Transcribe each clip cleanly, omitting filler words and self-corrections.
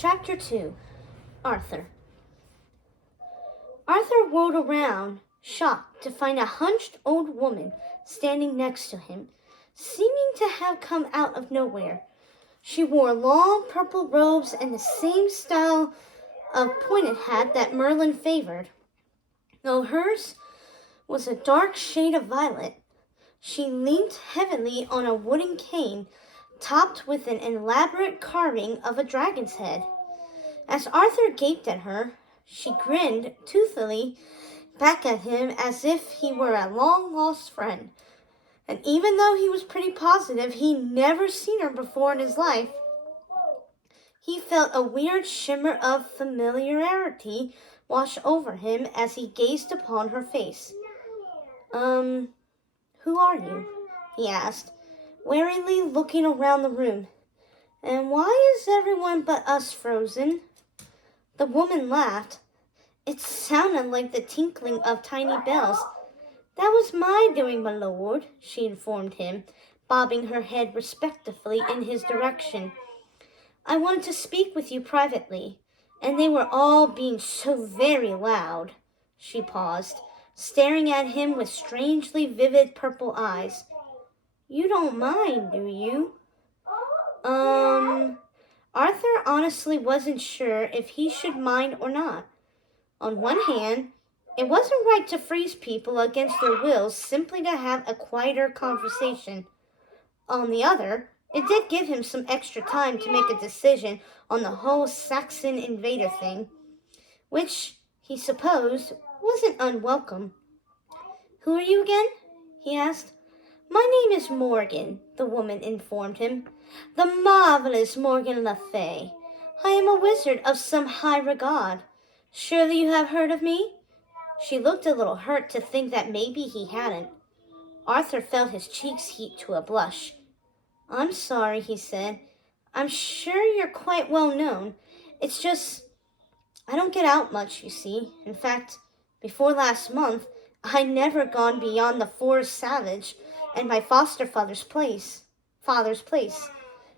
Chapter 2. Arthur. Arthur whirled around, shocked to find a hunched old woman standing next to him, seeming to have come out of nowhere. She wore long purple robes and the same style of pointed hat that Merlin favored, though hers was a dark shade of violet. She leaned heavily on a wooden cane topped with an elaborate carving of a dragon's head. As Arthur gaped at her, she grinned toothily back at him as if he were a long-lost friend. And even though he was pretty positive he'd never seen her before in his life, he felt a weird shimmer of familiarity wash over him as he gazed upon her face. Who are you?" he asked, warily looking around the room. "And why is everyone but us frozen?" The woman laughed. It sounded like the tinkling of tiny bells. "That was my doing, my lord," she informed him, bobbing her head respectfully in his direction. "I wanted to speak with you privately, and they were all being so very loud." She paused, staring at him with strangely vivid purple eyes. "You don't mind, do you?" Arthur honestly wasn't sure if he should mind or not. On one hand, it wasn't right to freeze people against their wills simply to have a quieter conversation. On the other, it did give him some extra time to make a decision on the whole Saxon invader thing, which, he supposed, wasn't unwelcome. "Who are you again?" he asked. "My name is Morgan," the woman informed him. "The marvelous Morgan Le Fay. I am a wizard of some high regard. Surely you have heard of me?" She looked a little hurt to think that maybe he hadn't. Arthur felt his cheeks heat to a blush. "I'm sorry," he said. "I'm sure you're quite well known. It's just, I don't get out much, you see. In fact, before last month, I'd never gone beyond the forest savage and my foster father's place.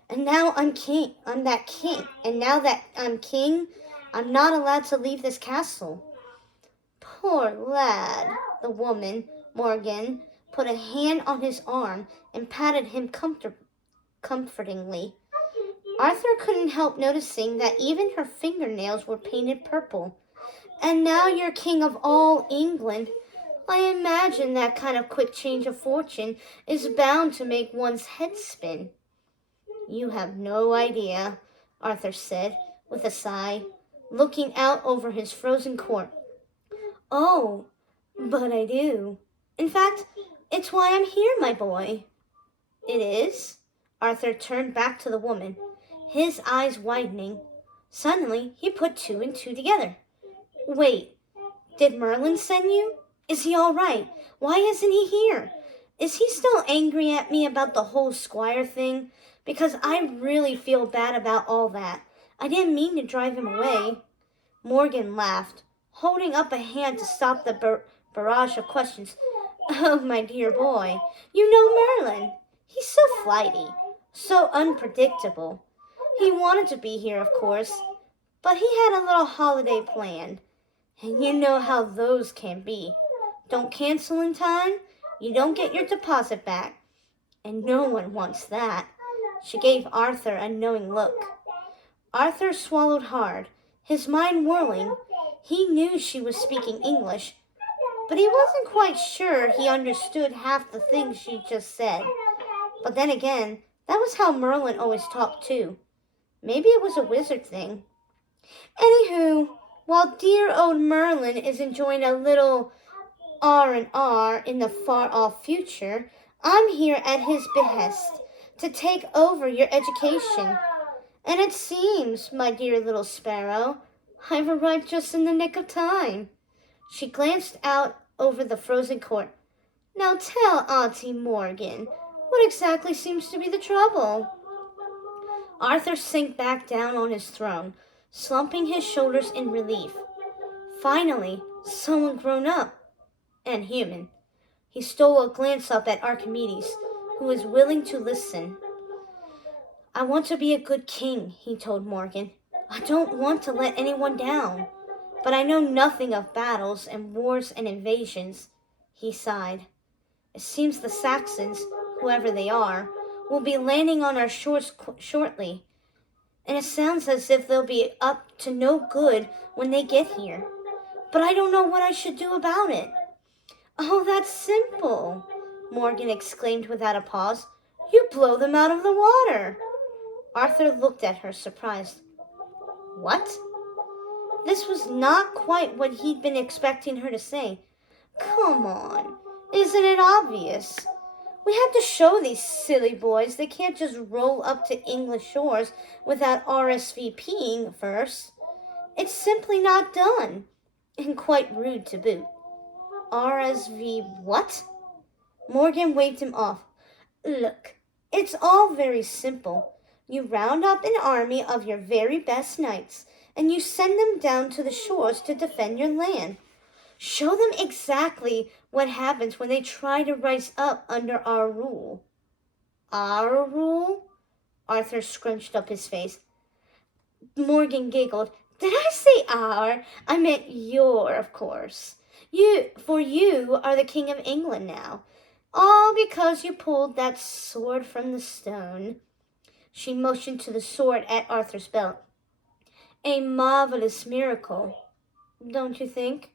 And now I'm king. I'm that king. And now that I'm king, I'm not allowed to leave this castle." "Poor lad," the woman, Morgan, put a hand on his arm and patted him comfortingly. Arthur couldn't help noticing that even her fingernails were painted purple. "And now you're king of all England. I imagine that kind of quick change of fortune is bound to make one's head spin." "You have no idea," Arthur said with a sigh, looking out over his frozen court. "Oh, but I do. In fact, it's why I'm here, my boy." "It is?" Arthur turned back to the woman, his eyes widening. Suddenly, he put two and two together. "Wait, did Merlin send you? Is he all right? Why isn't he here? Is he still angry at me about the whole squire thing? Because I really feel bad about all that. I didn't mean to drive him away." Morgan laughed, holding up a hand to stop the barrage of questions. "Oh, my dear boy, you know Merlin. He's so flighty, so unpredictable. He wanted to be here, of course, but he had a little holiday planned. And you know how those can be. Don't cancel in time, you don't get your deposit back. And no one wants that." She gave Arthur a knowing look. Arthur swallowed hard, his mind whirling. He knew she was speaking English, but he wasn't quite sure he understood half the things she just said. But then again, that was how Merlin always talked too. Maybe it was a wizard thing. Anywho, while dear old Merlin is enjoying a little R&R in the far-off future, I'm here at his behest to take over your education. And it seems, my dear little sparrow, I've arrived just in the nick of time." She glanced out over the frozen court. "Now tell Auntie Morgan, what exactly seems to be the trouble?" Arthur sank back down on his throne, slumping his shoulders in relief. Finally, someone grown up and human. He stole a glance up at Archimedes, who was willing to listen. "I want to be a good king," he told Morgan. I don't want to let anyone down, but I know nothing of battles and wars and invasions. He sighed. It seems the Saxons, whoever they are, will be landing on our shores shortly, and it sounds as if they'll be up to no good when they get here. But I don't know what I should do about it. Oh, that's simple, Morgan exclaimed without a pause. You blow them out of the water. Arthur looked at her, surprised. What? This was not quite what he'd been expecting her to say. Come on, isn't it obvious? We have to show these silly boys they can't just roll up to English shores without RSVPing first. It's simply not done, and quite rude to boot. RSV what? Morgan waved him off. Look, it's all very simple. You round up an army of your very best knights, and you send them down to the shores to defend your land. Show them exactly what happens when they try to rise up under our rule. Our rule? Arthur scrunched up his face. Morgan giggled. Did I say our? I meant your, of course. You are the King of England now. All because you pulled that sword from the stone. She motioned to the sword at Arthur's belt. A marvelous miracle, don't you think?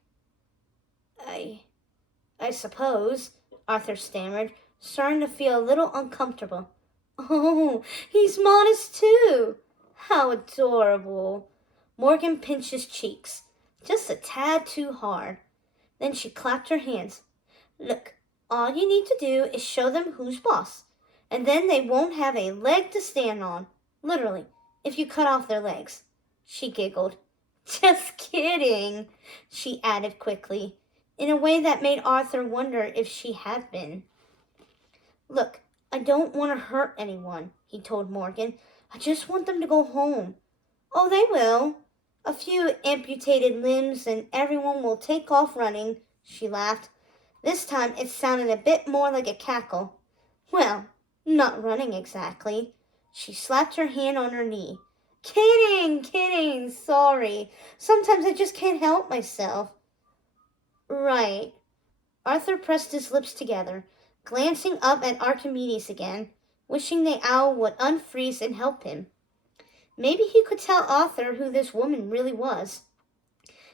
I suppose, Arthur stammered, starting to feel a little uncomfortable. Oh, he's modest too. How adorable. Morgan pinched his cheeks, just a tad too hard. Then she clapped her hands. Look, all you need to do is show them who's boss, and then they won't have a leg to stand on. Literally, if you cut off their legs. She giggled. Just kidding, she added quickly, in a way that made Arthur wonder if she had been. Look, I don't want to hurt anyone, he told Morgan. I just want them to go home. Oh, they will. A few amputated limbs and everyone will take off running, she laughed. This time it sounded a bit more like a cackle. Well, not running exactly. She slapped her hand on her knee. Kidding, sorry. Sometimes I just can't help myself. Right. Arthur pressed his lips together, glancing up at Archimedes again, wishing the owl would unfreeze and help him. Maybe he could tell Arthur who this woman really was,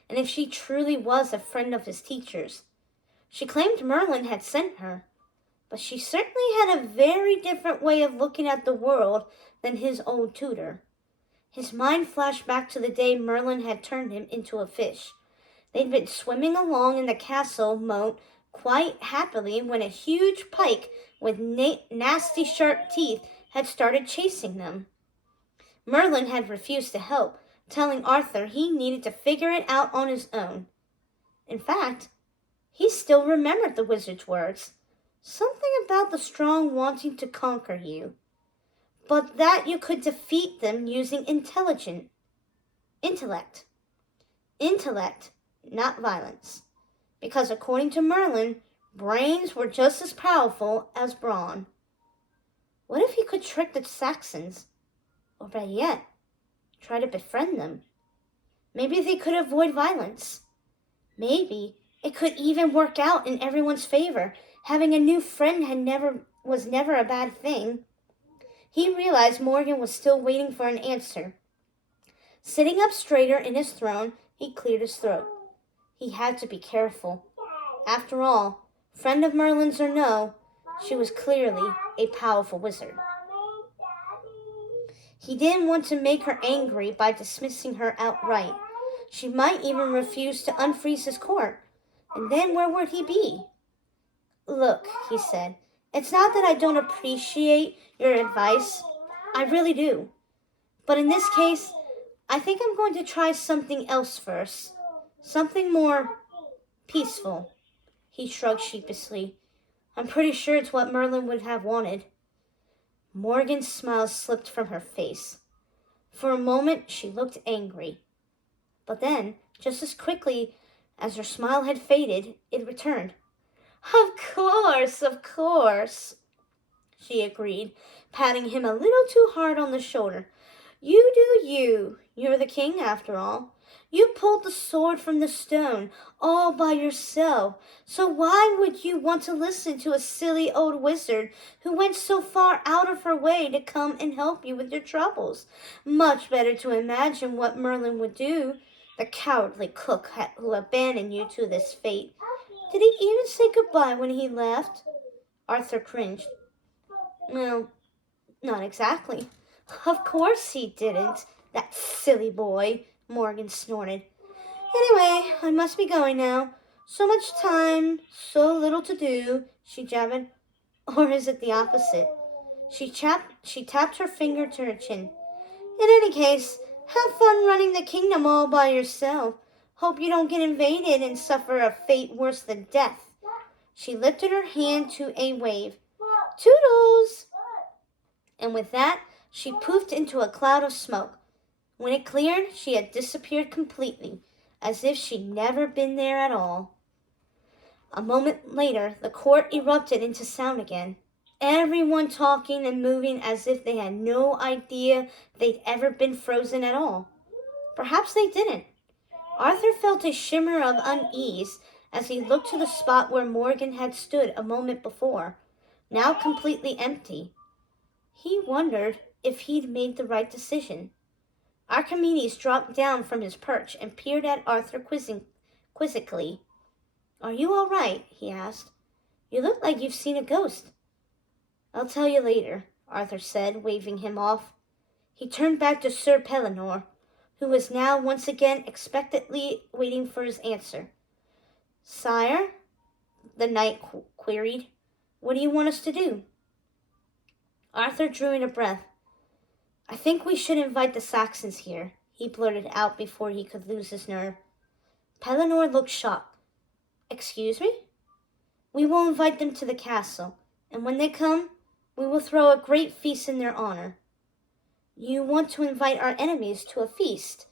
and if she truly was a friend of his teacher's. She claimed Merlin had sent her, but she certainly had a very different way of looking at the world than his old tutor. His mind flashed back to the day Merlin had turned him into a fish. They'd been swimming along in the castle moat quite happily when a huge pike with nasty sharp teeth had started chasing them. Merlin had refused to help, telling Arthur he needed to figure it out on his own. In fact, he still remembered the wizard's words. Something about the strong wanting to conquer you, but that you could defeat them using intellect. Intellect, not violence. Because according to Merlin, brains were just as powerful as brawn. What if he could trick the Saxons? Or better yet, try to befriend them? Maybe they could avoid violence. Maybe it could even work out in everyone's favor. Having a new friend was never a bad thing. He realized Morgan was still waiting for an answer. Sitting up straighter in his throne, he cleared his throat. He had to be careful. After all, friend of Merlin's or no, she was clearly a powerful wizard. He didn't want to make her angry by dismissing her outright. She might even refuse to unfreeze his court. And then where would he be? Look, he said, it's not that I don't appreciate your advice. I really do. But in this case, I think I'm going to try something else first. Something more peaceful. He shrugged sheepishly. I'm pretty sure it's what Merlin would have wanted. Morgan's smile slipped from her face. For a moment, she looked angry. But then, just as quickly as her smile had faded, it returned. Of course, she agreed, patting him a little too hard on the shoulder. You do you. You're the king after all. You pulled the sword from the stone all by yourself. So why would you want to listen to a silly old wizard who went so far out of her way to come and help you with your troubles? Much better to imagine what Merlin would do, the cowardly cook who abandoned you to this fate. Did he even say goodbye when he left? Arthur cringed. Well, not exactly. Of course he didn't. That silly boy, Morgan snorted. Anyway, I must be going now. So much time, so little to do, she jabbered. Or is it the opposite? She tapped her finger to her chin. In any case, have fun running the kingdom all by yourself. Hope you don't get invaded and suffer a fate worse than death. She lifted her hand to a wave. Toodles! And with that, she poofed into a cloud of smoke. When it cleared, she had disappeared completely, as if she'd never been there at all. A moment later, the court erupted into sound again, everyone talking and moving as if they had no idea they'd ever been frozen at all. Perhaps they didn't. Arthur felt a shimmer of unease as he looked to the spot where Morgan had stood a moment before, now completely empty. He wondered if he'd made the right decision. Archimedes dropped down from his perch and peered at Arthur quizzically. Are you all right? He asked. You look like you've seen a ghost. I'll tell you later, Arthur said, waving him off. He turned back to Sir Pellinore, who was now once again expectantly waiting for his answer. Sire, the knight queried, what do you want us to do? Arthur drew in a breath. I think we should invite the Saxons here, he blurted out before he could lose his nerve. Pellinore looked shocked. Excuse me? We will invite them to the castle, and when they come, we will throw a great feast in their honor. You want to invite our enemies to a feast?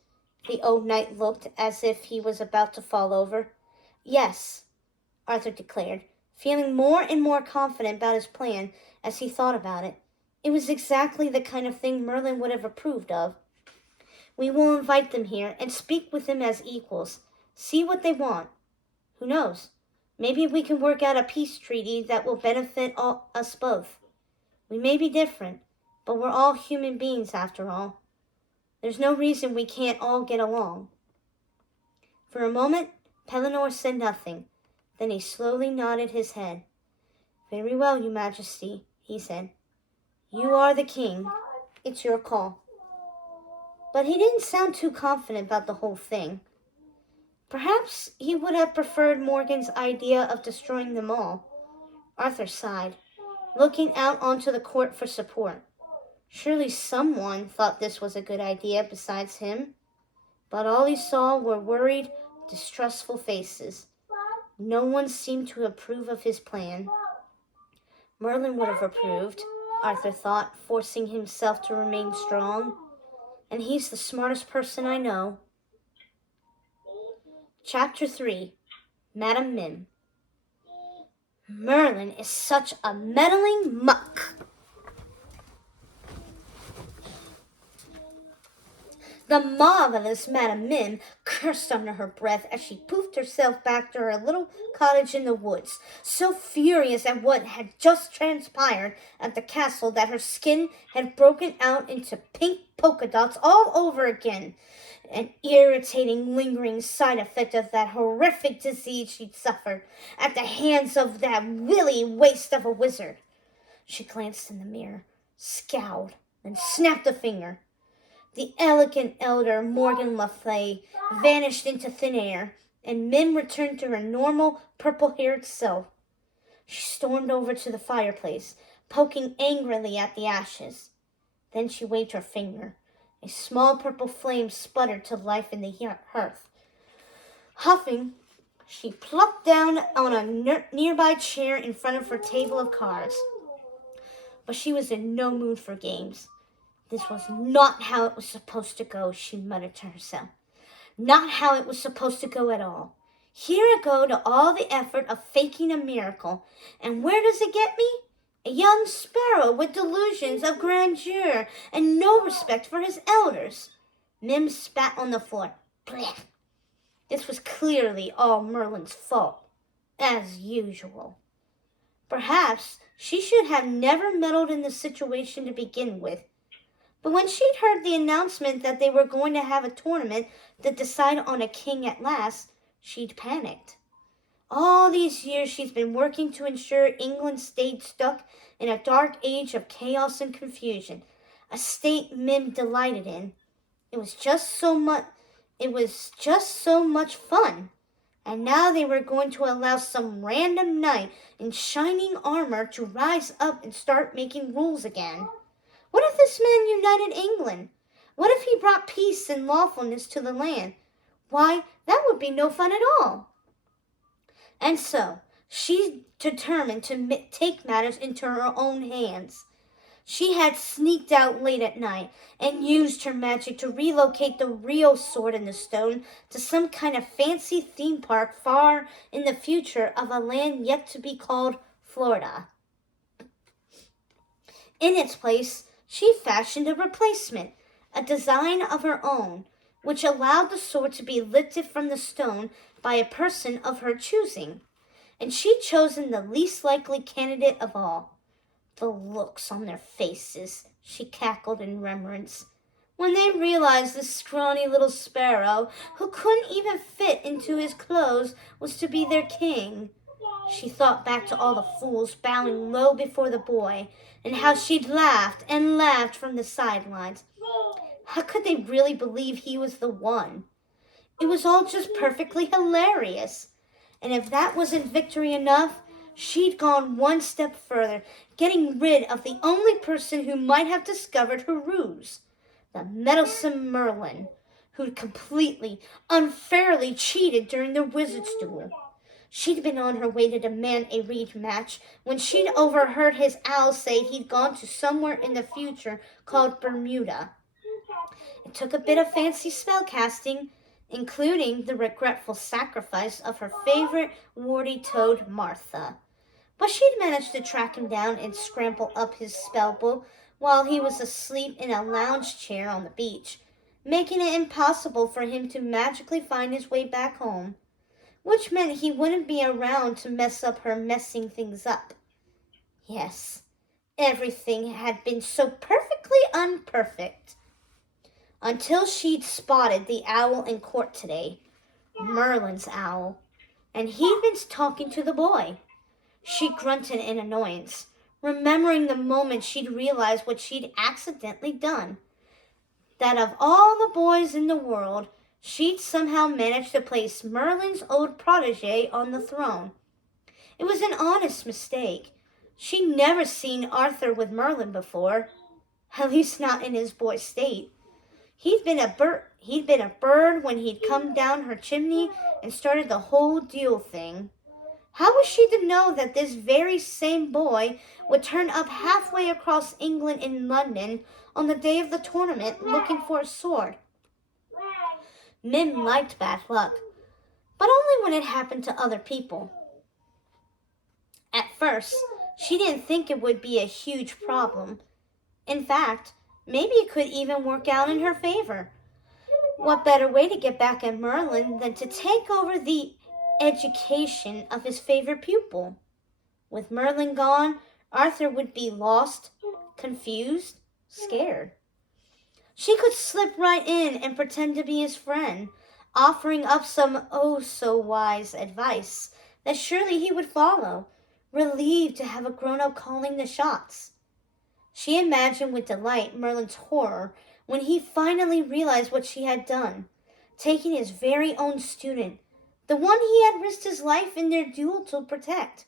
The old knight looked as if he was about to fall over. Yes, Arthur declared, feeling more and more confident about his plan as he thought about it. It was exactly the kind of thing Merlin would have approved of. We will invite them here and speak with them as equals. See what they want. Who knows? Maybe we can work out a peace treaty that will benefit us both. We may be different, but we're all human beings after all. There's no reason we can't all get along. For a moment, Pellinore said nothing. Then he slowly nodded his head. Very well, Your Majesty, he said. You are the king. It's your call. But he didn't sound too confident about the whole thing. Perhaps he would have preferred Morgan's idea of destroying them all. Arthur sighed, looking out onto the court for support. Surely someone thought this was a good idea besides him. But all he saw were worried, distrustful faces. No one seemed to approve of his plan. Merlin would have approved, Arthur thought, forcing himself to remain strong. And he's the smartest person I know. Chapter 3. Madam Mim. Merlin is such a meddling muck. The marvelous Madam Mim cursed under her breath as she poofed herself back to her little cottage in the woods, so furious at what had just transpired at the castle that her skin had broken out into pink polka dots all over again, an irritating, lingering side effect of that horrific disease she'd suffered at the hands of that willy waste of a wizard. She glanced in the mirror, scowled, and snapped a finger. The elegant elder Morgan Le Fay vanished into thin air, and Mim returned to her normal, purple-haired self. She stormed over to the fireplace, poking angrily at the ashes. Then she waved her finger. A small purple flame sputtered to life in the hearth. Huffing, she plumped down on a nearby chair in front of her table of cards. But she was in no mood for games. This was not how it was supposed to go, she muttered to herself. Not how it was supposed to go at all. Here I go to all the effort of faking a miracle. And where does it get me? A young sparrow with delusions of grandeur and no respect for his elders. Mim spat on the floor. Blech. This was clearly all Merlin's fault, as usual. Perhaps she should have never meddled in the situation to begin with. But when she'd heard the announcement that they were going to have a tournament to decide on a king at last, she'd panicked. All these years she's been working to ensure England stayed stuck in a dark age of chaos and confusion, a state Mim delighted in. It was just so much fun. And now they were going to allow some random knight in shining armor to rise up and start making rules again. What if this man united England? What if he brought peace and lawfulness to the land? Why, that would be no fun at all. And so, she determined to take matters into her own hands. She had sneaked out late at night and used her magic to relocate the real sword in the stone to some kind of fancy theme park far in the future of a land yet to be called Florida. In its place, she fashioned a replacement, a design of her own, which allowed the sword to be lifted from the stone by a person of her choosing. And she'd chosen the least likely candidate of all. The looks on their faces, she cackled in reverence, when they realized the scrawny little sparrow, who couldn't even fit into his clothes, was to be their king. She thought back to all the fools bowing low before the boy, and how she'd laughed and laughed from the sidelines. How could they really believe he was the one? It was all just perfectly hilarious. And if that wasn't victory enough, she'd gone one step further, getting rid of the only person who might have discovered her ruse, the meddlesome Merlin, who'd completely, unfairly cheated during the wizard's duel. She'd been on her way to demand a rematch when she'd overheard his owl say he'd gone to somewhere in the future called Bermuda. It took a bit of fancy spellcasting, including the regretful sacrifice of her favorite warty toad, Martha. But she'd managed to track him down and scramble up his spellbook while he was asleep in a lounge chair on the beach, making it impossible for him to magically find his way back home, which meant he wouldn't be around to mess up her messing things up. Yes, everything had been so perfectly unperfect. Until she'd spotted the owl in court today, Merlin's owl, and he'd been talking to the boy. She grunted in annoyance, remembering the moment she'd realized what she'd accidentally done. That of all the boys in the world, she'd somehow managed to place Merlin's old protege on the throne. It was an honest mistake. She'd never seen Arthur with Merlin before, at least not in his boy state. He'd been a bird when he'd come down her chimney and started the whole duel thing. How was she to know that this very same boy would turn up halfway across England in London on the day of the tournament looking for a sword? Mim liked bad luck, but only when it happened to other people. At first, she didn't think it would be a huge problem. In fact, maybe it could even work out in her favor. What better way to get back at Merlin than to take over the education of his favorite pupil? With Merlin gone, Arthur would be lost, confused, scared. She could slip right in and pretend to be his friend, offering up some oh-so-wise advice that surely he would follow, relieved to have a grown-up calling the shots. She imagined with delight Merlin's horror when he finally realized what she had done, taking his very own student, the one he had risked his life in their duel to protect,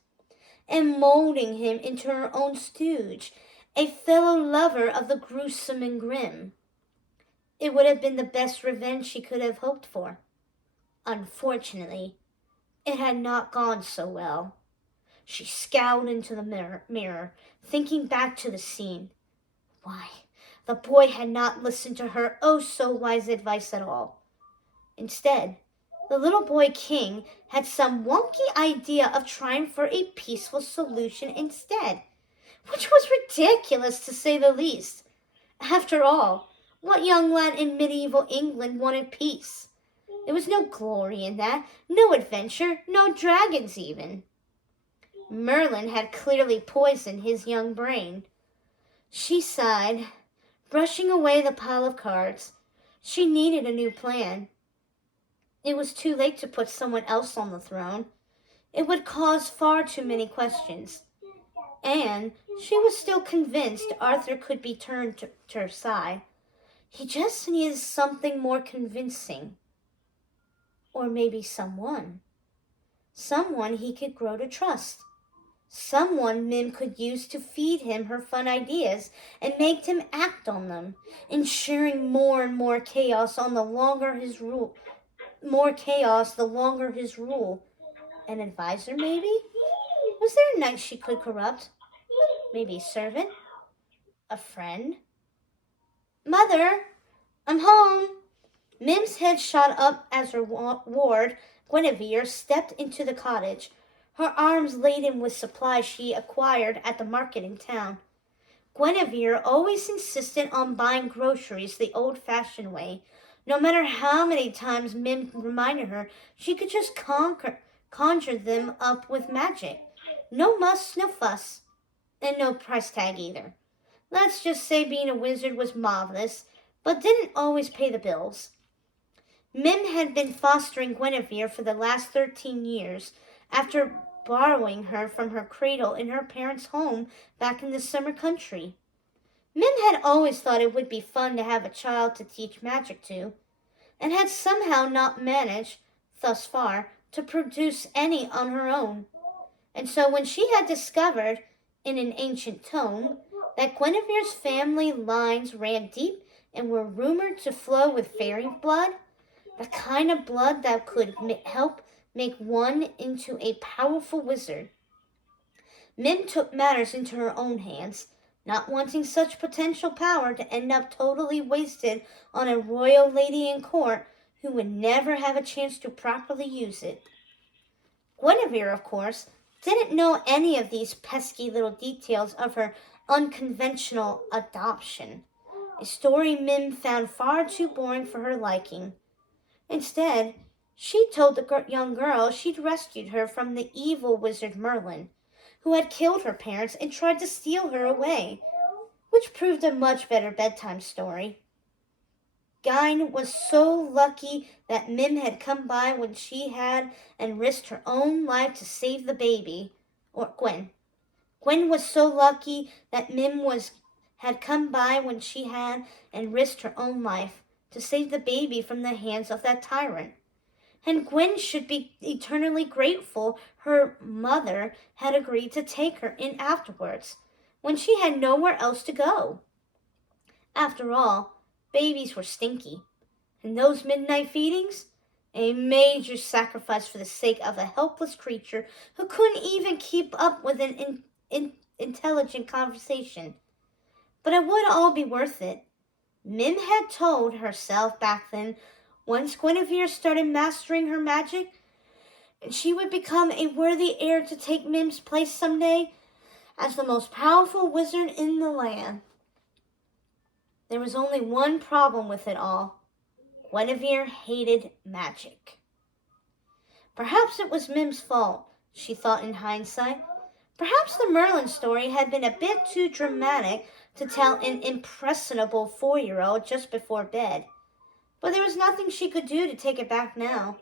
and molding him into her own stooge, a fellow lover of the gruesome and grim. It would have been the best revenge she could have hoped for. Unfortunately, it had not gone so well. She scowled into the mirror, thinking back to the scene. Why, the boy had not listened to her oh-so-wise advice at all. Instead, the little boy king had some wonky idea of trying for a peaceful solution instead, which was ridiculous to say the least. After all, what young lad in medieval England wanted peace? There was no glory in that, no adventure, no dragons even. Merlin had clearly poisoned his young brain. She sighed, brushing away the pile of cards. She needed a new plan. It was too late to put someone else on the throne. It would cause far too many questions. And she was still convinced Arthur could be turned to her side. He just needed something more convincing. Or maybe someone. Someone he could grow to trust. Someone Mim could use to feed him her fun ideas and make him act on them, ensuring more and more chaos the longer his rule. An advisor, maybe? Was there a knight she could corrupt? Maybe a servant? A friend? Mother, I'm home. Mim's head shot up as her ward, Guinevere, stepped into the cottage, her arms laden with supplies she acquired at the market in town. Guinevere always insisted on buying groceries the old-fashioned way. No matter how many times Mim reminded her she could just conjure them up with magic. No muss, no fuss, and no price tag either. Let's just say being a wizard was marvelous, but didn't always pay the bills. Mim had been fostering Guinevere for the last 13 years, after borrowing her from her cradle in her parents' home back in the summer country. Mim had always thought it would be fun to have a child to teach magic to, and had somehow not managed, thus far, to produce any on her own. And so when she had discovered, in an ancient tome, that Guinevere's family lines ran deep and were rumored to flow with fairy blood, the kind of blood that could help make one into a powerful wizard, Mim took matters into her own hands, not wanting such potential power to end up totally wasted on a royal lady in court who would never have a chance to properly use it. Guinevere, of course, didn't know any of these pesky little details of her unconventional adoption, a story Mim found far too boring for her liking. Instead, she told the young girl she'd rescued her from the evil wizard Merlin, who had killed her parents and tried to steal her away, which proved a much better bedtime story. Gyn was so lucky that Mim had come by when she had and risked her own life to save the baby, or Gwen. Gwen was so lucky that Mim had come by when she had and risked her own life to save the baby from the hands of that tyrant. And Gwen should be eternally grateful her mother had agreed to take her in afterwards, when she had nowhere else to go. After all, babies were stinky, and those midnight feedings, a major sacrifice for the sake of a helpless creature who couldn't even keep up with an intelligent conversation. But it would all be worth it. Mim had told herself back then, once Guinevere started mastering her magic, and she would become a worthy heir to take Mim's place someday as the most powerful wizard in the land. There was only one problem with it all. Guinevere hated magic. Perhaps it was Mim's fault, she thought in hindsight. Perhaps the Merlin story had been a bit too dramatic to tell an impressionable 4-year-old just before bed. But there was nothing she could do to take it back now.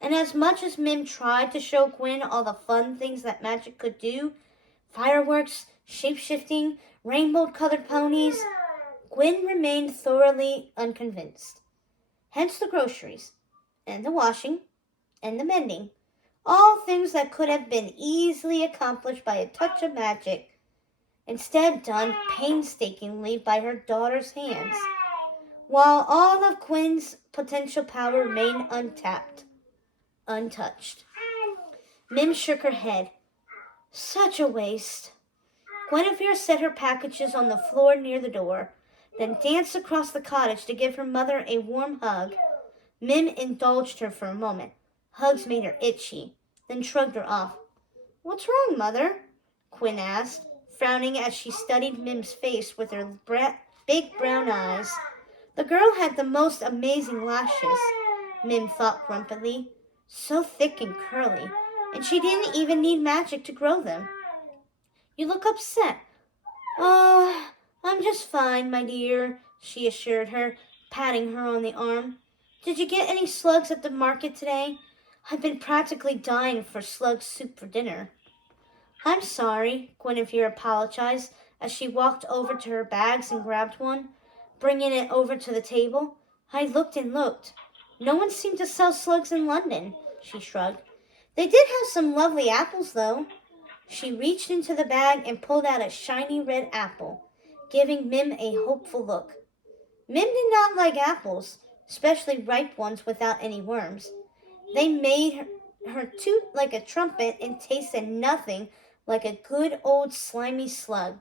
And as much as Mim tried to show Gwen all the fun things that magic could do, fireworks, shape-shifting, rainbow-colored ponies, Gwen remained thoroughly unconvinced. Hence the groceries, and the washing, and the mending, all things that could have been easily accomplished by a touch of magic, instead done painstakingly by her daughter's hands, while all of Gwen's potential power remained untapped, untouched. Mim shook her head. Such a waste. Guinevere set her packages on the floor near the door, then danced across the cottage to give her mother a warm hug. Mim indulged her for a moment. Hugs made her itchy, then shrugged her off. "What's wrong, Mother?" Quinn asked, frowning as she studied Mim's face with her big brown eyes. The girl had the most amazing lashes, Mim thought grumpily, so thick and curly, and she didn't even need magic to grow them. You look upset. Oh, I'm just fine, my dear, she assured her, patting her on the arm. Did you get any slugs at the market today? I've been practically dying for slug soup for dinner. I'm sorry, Guinevere apologized as she walked over to her bags and grabbed one, bringing it over to the table. I looked and looked. No one seemed to sell slugs in London, she shrugged. They did have some lovely apples, though. She reached into the bag and pulled out a shiny red apple, giving Mim a hopeful look. Mim did not like apples, especially ripe ones without any worms. They made her toot like a trumpet and tasted nothing like a good old slimy slug.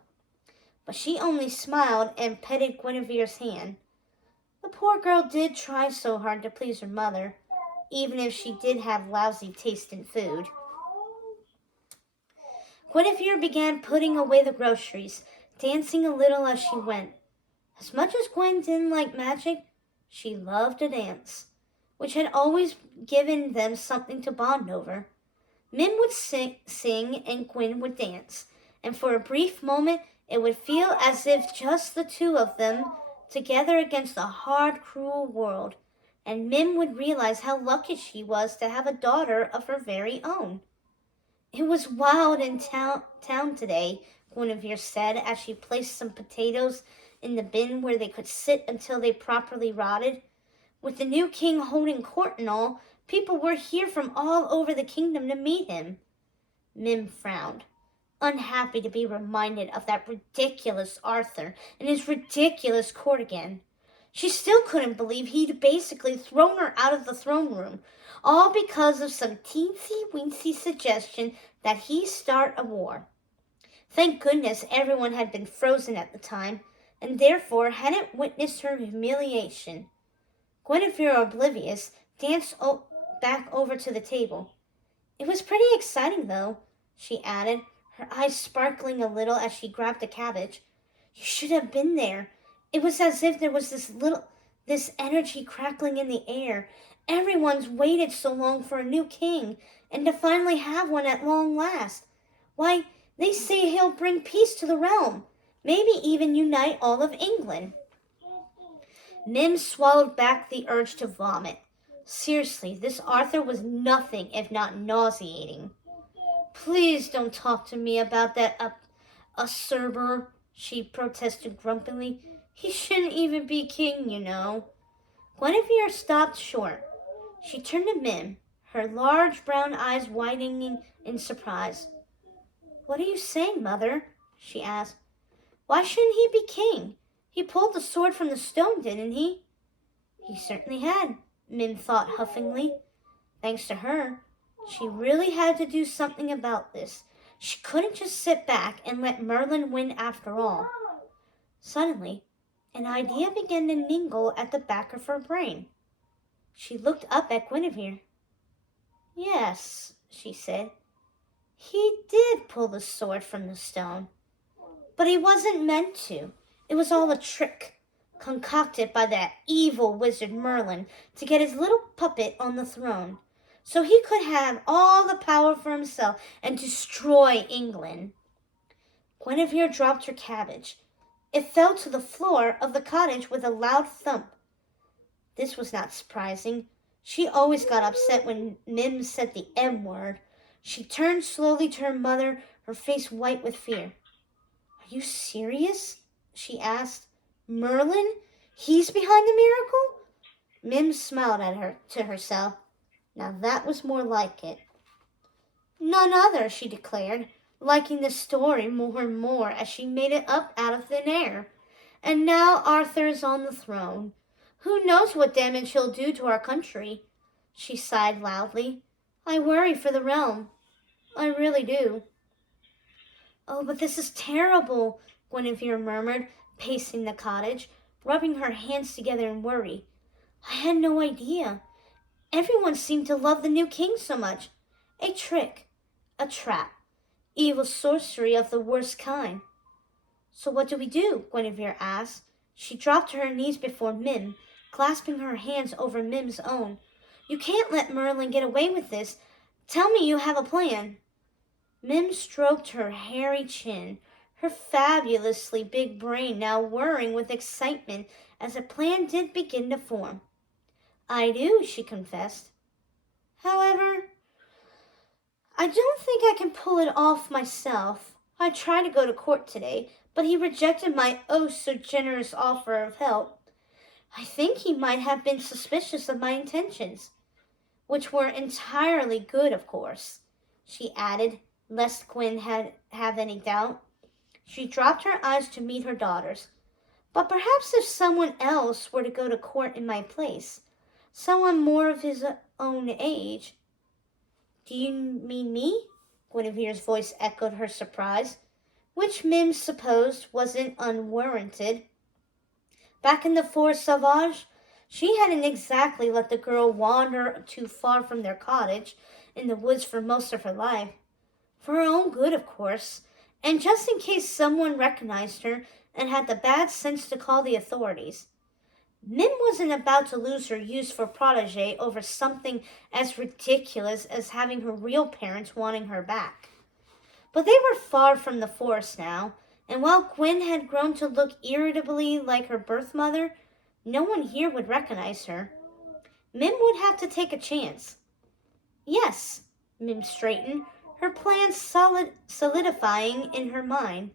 But she only smiled and petted Guinevere's hand. The poor girl did try so hard to please her mother, even if she did have lousy taste in food. Guinevere began putting away the groceries, dancing a little as she went. As much as Gwen didn't like magic, she loved to dance, which had always given them something to bond over. Mim would sing and Gwen would dance, and for a brief moment it would feel as if just the two of them together against a hard, cruel world, and Mim would realize how lucky she was to have a daughter of her very own. It was wild in town today, Guinevere said as she placed some potatoes in the bin where they could sit until they properly rotted. With the new king holding court and all, people were here from all over the kingdom to meet him. Mim frowned, unhappy to be reminded of that ridiculous Arthur and his ridiculous court again. She still couldn't believe he'd basically thrown her out of the throne room, all because of some teensy-weensy suggestion that he start a war. Thank goodness everyone had been frozen at the time, and therefore hadn't witnessed her humiliation. Guinevere, oblivious, danced back over to the table. It was pretty exciting, though, she added, her eyes sparkling a little as she grabbed a cabbage. You should have been there. It was as if there was this energy crackling in the air. Everyone's waited so long for a new king, and to finally have one at long last. Why, they say he'll bring peace to the realm, maybe even unite all of England. Mim swallowed back the urge to vomit. Seriously, this Arthur was nothing if not nauseating. Please don't talk to me about that usurper, she protested grumpily. He shouldn't even be king, you know. Guinevere stopped short. She turned to Mim, her large brown eyes widening in surprise. What are you saying, Mother? She asked. Why shouldn't he be king? He pulled the sword from the stone, didn't he? He certainly had, Mim thought huffingly. Thanks to her, she really had to do something about this. She couldn't just sit back and let Merlin win after all. Suddenly, an idea began to mingle at the back of her brain. She looked up at Guinevere. Yes, she said. He did pull the sword from the stone. But he wasn't meant to. It was all a trick, concocted by that evil wizard Merlin to get his little puppet on the throne, so he could have all the power for himself and destroy England. Guinevere dropped her cabbage. It fell to the floor of the cottage with a loud thump. This was not surprising. She always got upset when Mim said the M word. She turned slowly to her mother, her face white with fear. Are you serious? She asked. Merlin? He's behind the miracle? Mim smiled at her to herself. Now that was more like it. None other, she declared, liking the story more and more as she made it up out of thin air. And now Arthur is on the throne. Who knows what damage he'll do to our country? She sighed loudly. I worry for the realm. I really do. Oh, but this is terrible, Guinevere murmured, pacing the cottage, rubbing her hands together in worry. I had no idea. Everyone seemed to love the new king so much. A trick, a trap. Evil sorcery of the worst kind. So what do we do? Guinevere asked. She dropped to her knees before Mim, clasping her hands over Mim's own. You can't let Merlin get away with this. Tell me you have a plan. Mim stroked her hairy chin, her fabulously big brain now whirring with excitement as a plan did begin to form. I do, she confessed. However, I don't think I can pull it off myself. I tried to go to court today, but he rejected my oh so generous offer of help. I think he might have been suspicious of my intentions, which were entirely good, of course, she added, lest Gwyn have any doubt. She dropped her eyes to meet her daughter's. But perhaps if someone else were to go to court in my place, someone more of his own age. Do you mean me? Guinevere's voice echoed her surprise, which Mim supposed wasn't unwarranted. Back in the Forest Sauvage, she hadn't exactly let the girl wander too far from their cottage in the woods for most of her life. For her own good, of course, and just in case someone recognized her and had the bad sense to call the authorities. Mim wasn't about to lose her use for protege over something as ridiculous as having her real parents wanting her back. But they were far from the forest now, and while Gwyn had grown to look irritably like her birth mother, no one here would recognize her. Mim would have to take a chance. Yes, Mim straightened, her plans solidifying in her mind.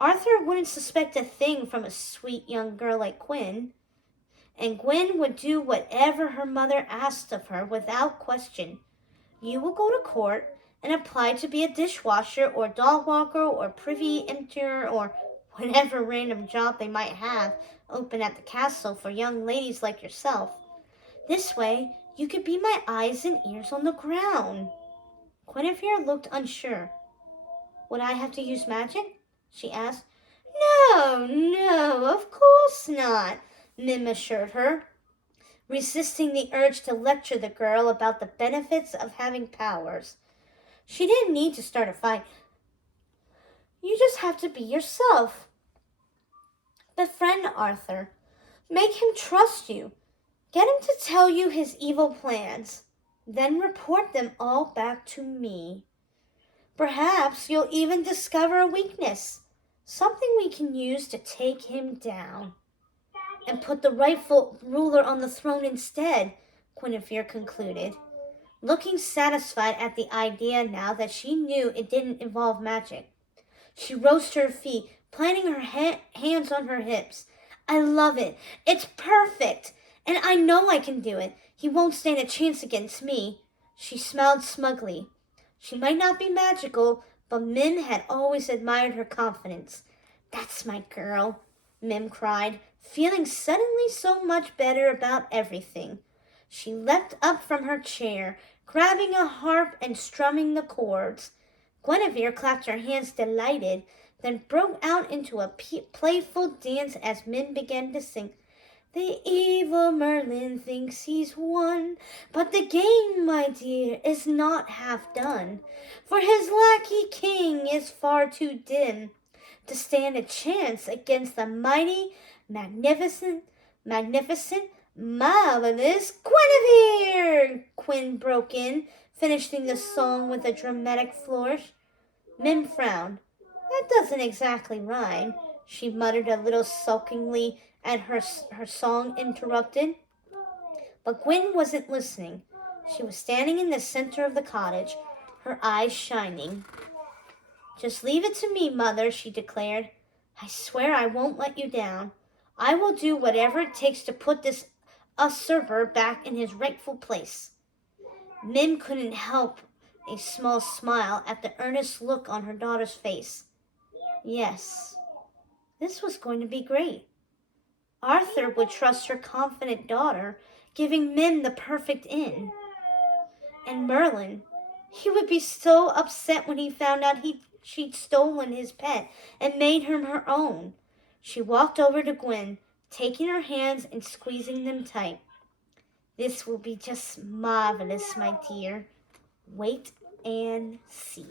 Arthur wouldn't suspect a thing from a sweet young girl like Gwyn, and Gwyn would do whatever her mother asked of her without question. You will go to court and apply to be a dishwasher or dog walker or privy emptier or whatever random job they might have open at the castle for young ladies like yourself. This way, you could be my eyes and ears on the ground. Guinevere looked unsure. Would I have to use magic? She asked. No, of course not, Mim assured her, resisting the urge to lecture the girl about the benefits of having powers. She didn't need to start a fight. You just have to be yourself. Befriend Arthur. Make him trust you. Get him to tell you his evil plans. Then report them all back to me. Perhaps you'll even discover a weakness, something we can use to take him down. And put the rightful ruler on the throne instead, Guinevere concluded, looking satisfied at the idea now that she knew it didn't involve magic. She rose to her feet, planting her hands on her hips. I love it. It's perfect. And I know I can do it. He won't stand a chance against me. She smiled smugly. She might not be magical, but Mim had always admired her confidence. That's my girl, Mim cried, feeling suddenly so much better about everything. She leapt up from her chair, grabbing a harp and strumming the chords. Guinevere clapped her hands delighted, then broke out into a playful dance as Mim began to sing. The evil Merlin thinks he's won, but the game, my dear, is not half done, for his lackey king is far too dim to stand a chance against the mighty, magnificent, marvelous Guinevere! Gwyn broke in, finishing the song with a dramatic flourish. Mim frowned. That doesn't exactly rhyme, she muttered a little sulkingly at her song interrupted. But Gwyn wasn't listening. She was standing in the center of the cottage, her eyes shining. Just leave it to me, Mother, she declared. I swear I won't let you down. I will do whatever it takes to put this usurper back in his rightful place. Mim couldn't help a small smile at the earnest look on her daughter's face. Yes, this was going to be great. Arthur would trust her confident daughter, giving Mim the perfect in. And Merlin, he would be so upset when he found out she'd stolen his pet and made him her own. She walked over to Gwyn, taking her hands and squeezing them tight. This will be just marvelous, my dear. Wait and see.